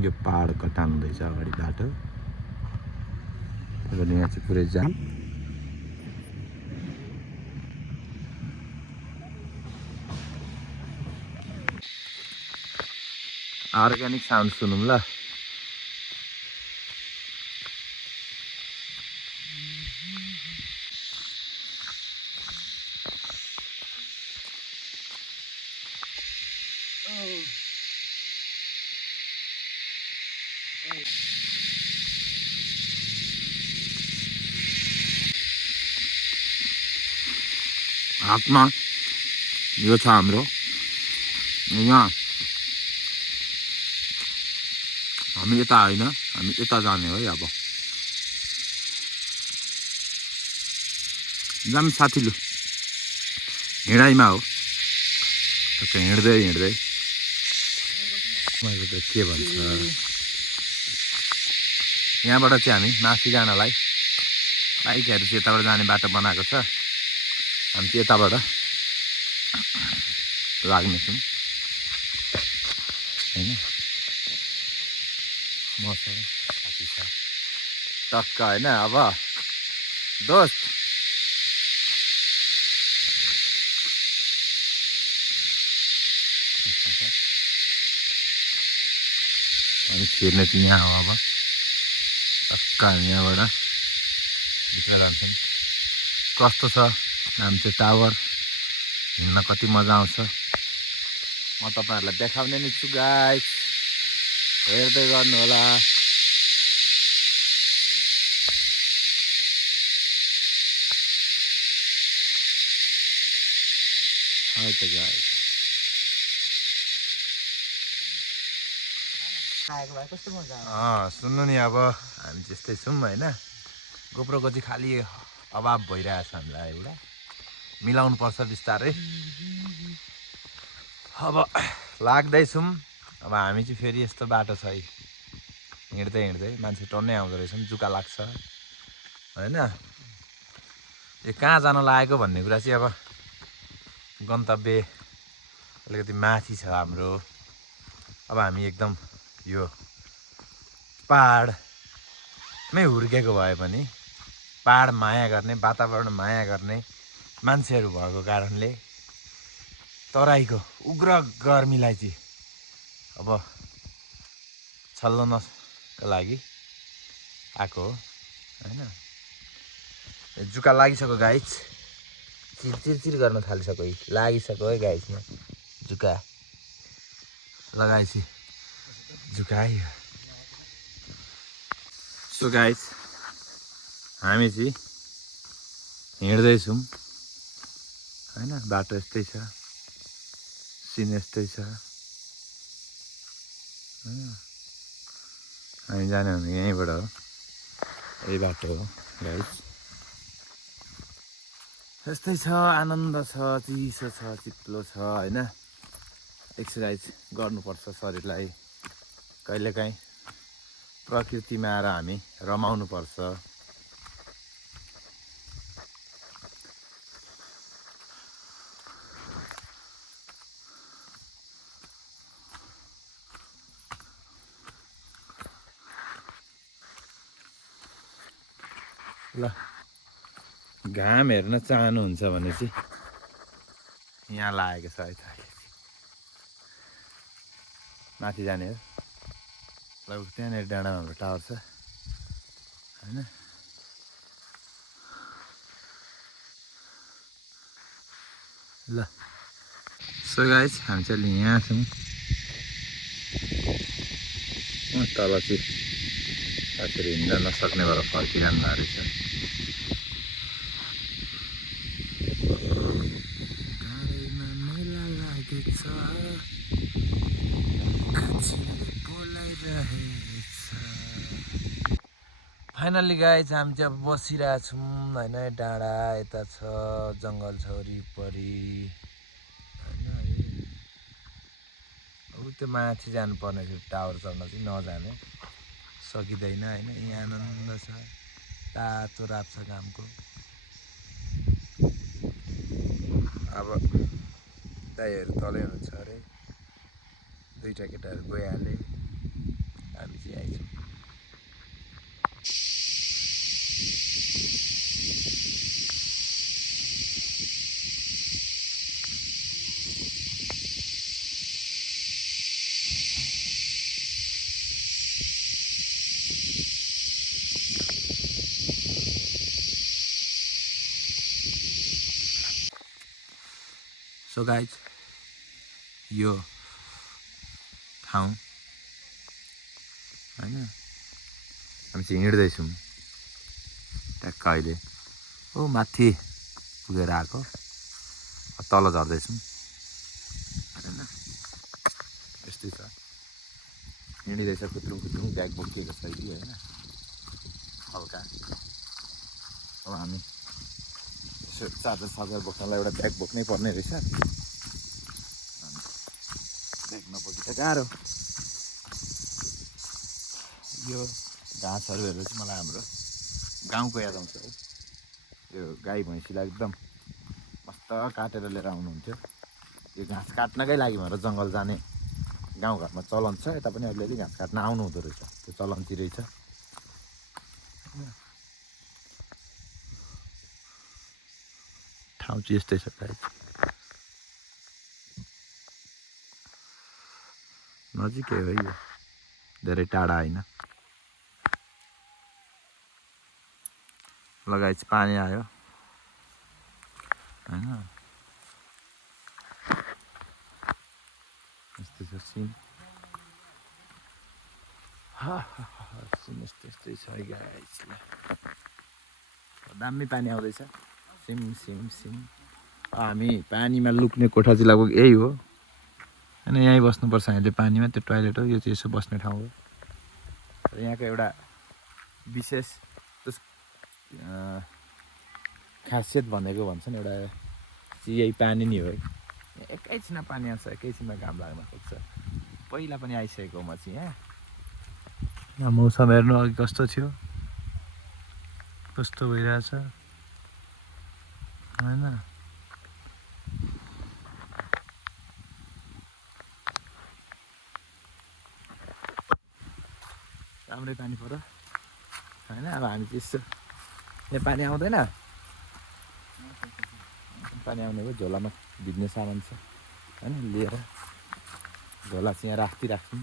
यो पहाड कटान हुँदैछ अगाडि बाटो र यहाँ चाहिँ पुरै जाम अर्ग्यानिक साउन्ड सुनौँ ल हातमा यो छ हाम्रो यहाँ हामी यता होइन हामी यता जाने है अब जाम साथी लु हिँडाइमा हो हिँड्दै हिँड्दै मैले त के भन्छ यहाँबाट चाहिँ हामी माथि जानलाई बाइकहरू चाहिँ यताबाट जाने बाटो बनाएको छ हामी चाहिँ यताबाट लाग्नेछौँ होइन मसँग साथी छ टक्क होइन अब दोस्त हामी छिर्ने चाहिँ यहाँ हो अब टक्क हामी यहाँबाट भित्र जान्छौँ कस्तो छ नाम चाहिँ टावर हिँड्न कति मजा आउँछ म तपाईँहरूलाई देखाउने नै छु गाइस हेर्दै गर्नु होला है त गाइस सुन्नु नि अब हामी त्यस्तै छौँ होइन गोप्रोको चाहिँ खालि अभाव भइरहेछ हामीलाई एउटा मिलाउनु पर्छ बिस्तारै अब लाग्दैछौँ अब हामी चाहिँ फेरि यस्तो बाटो छ है हिँड्दै हिँड्दै मान्छे टन्नै आउँदो रहेछ जुका लाग्छ होइन यो कहाँ जान लागेको भन्ने कुरा चाहिँ अब गन्तव्य अलिकति माथि छ हाम्रो अब हामी एकदम यो पहाडमै हुर्केको भए पनि पहाड माया गर्ने वातावरण माया गर्ने मान्छेहरू भएको कारणले तराईको उग्र गर्मीलाई चाहिँ अब छल्नका लागि आएको हो होइन जुका लागिसक्यो गाइस चिरचिर गर्न थालिसक्यो लागिसक्यो है गाइसमा जुका लगाएपछि जुका आयो सो गाइस हामी चाहिँ हिँड्दैछौँ होइन बाटो यस्तै छ सिन यस्तै छ हामी जाने भने यहीँबाट हो यही बाटो हो गाइस यस्तै छ आनन्द छ चिसो छ चिप्लो छ होइन एक्सर्साइज गर्नुपर्छ शरीरलाई कहिलेकाहीँ प्रकृतिमा आएर हामी रमाउनुपर्छ ल घाम हेर्न चाहनुहुन्छ भने चाहिँ यहाँ लागेको छ है त माथि जाने हो लगभग त्यहाँनिर डाँडामा हाम्रो टावर छ होइन ल सो गाइस हामी चाहिँ अहिले यहाँ छौँ तल चाहिँ साथीहरू हिँड्न नसक्ने भएर फर्किरहनु भएको रहेछ फाइनल्ली गाइस हामी चाहिँ अब बसिरहेछौँ होइन डाँडा यता छ जङ्गल छ वरिपरि होइन अब त्यो माथि जानुपर्ने थियो टावर चढ्न चाहिँ नजाने सकिँदैन होइन यहाँ आनन्द छ तातो राप्छ घामको अब दाइहरू तलै हुनुहुन्छ अरे दुईवटा केटाहरू गइहाले हामी चाहिँ आइछौँ। सो गाइज यो ठाउँ होइन हामी चाहिँ हिँड्दैछौँ ट्याक्क अहिले ओ माथि पुगेर आएको तल झर्दैछौँ होइन यस्तै छ हिँडिँदैछ खुत्रुङ खुत्रुङ ब्याग बोकिएको छ कि होइन हल्का अब हामी यसो चार्जर बोक्नलाई एउटा ब्याग बोक्नै पर्ने रहेछ ब्याग नबोकी त गाह्रो यो घाँसहरू हेरेर चाहिँ मलाई हाम्रो गाउँको याद आउँछ है यो गाई भैँसीलाई एकदम मस्त काटेर लिएर आउनुहुन्थ्यो यो घाँस काट्नकै लागि भनेर जङ्गल जाने गाउँघरमा चलन छ यता पनि अलिअलि घाँस काट्न आउनु हुँदो रहेछ त्यो चलन्ती रहेछ ठाउँ चाहिँ यस्तै छ गाई नजिकै हो यो धेरै टाढा होइन लगाइ चाहिँ पानी आयो होइन यस्तै छ सिन सिन यस्तै छ है गाइसलाई दामी पानी आउँदैछ सिम सिम सिम हामी पानीमा लुक्ने कोठा चाहिँ लगभग यही हो होइन यहीँ बस्नुपर्छ हामीले पानीमा त्यो टोइलेट हो यो चाहिँ यसो बस्ने ठाउँ हो र यहाँको एउटा विशेष खासियत भनेको भन्छन् एउटा यही पानी नै हो है एकैछिनमा पानी आउँछ एकैछिनमा घाम लाग्न खोज्छ पहिला पनि आइसकेको म चाहिँ यहाँ मौसम हेर्नु अघि कस्तो थियो कस्तो भइरहेछ होइन राम्रै पानी पऱ्यो होइन अब हामी चाहिँ यसो यहाँ पानी आउँदैन पानी आउने भयो झोलामा भिज्ने सामान छ होइन लिएर झोला चाहिँ यहाँ राख्छौँ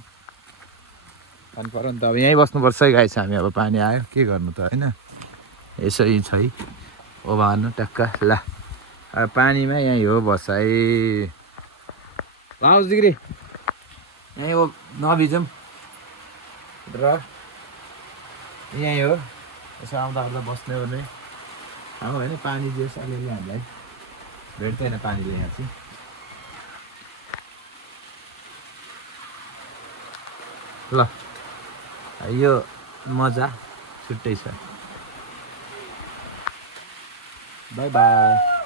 पानी पऱ्यो नि त अब यहीँ बस्नुपर्छ है गाई छ हामी अब पानी आयो के गर्नु त होइन यसो यहीँ छ है ओभार्नु ट्याक्क ल अब पानीमा यहीँ हो बसाइ लाउज दिग्री यहीँ हो नभिजौँ र यहीँ हो यसो आउँदा आउँदा बस्ने ओर्ने अब होइन पानी दियोस् अलिअलि हामीलाई भेट्दैन पानीले यहाँ चाहिँ ल यो मजा छुट्टै छ बाई बाई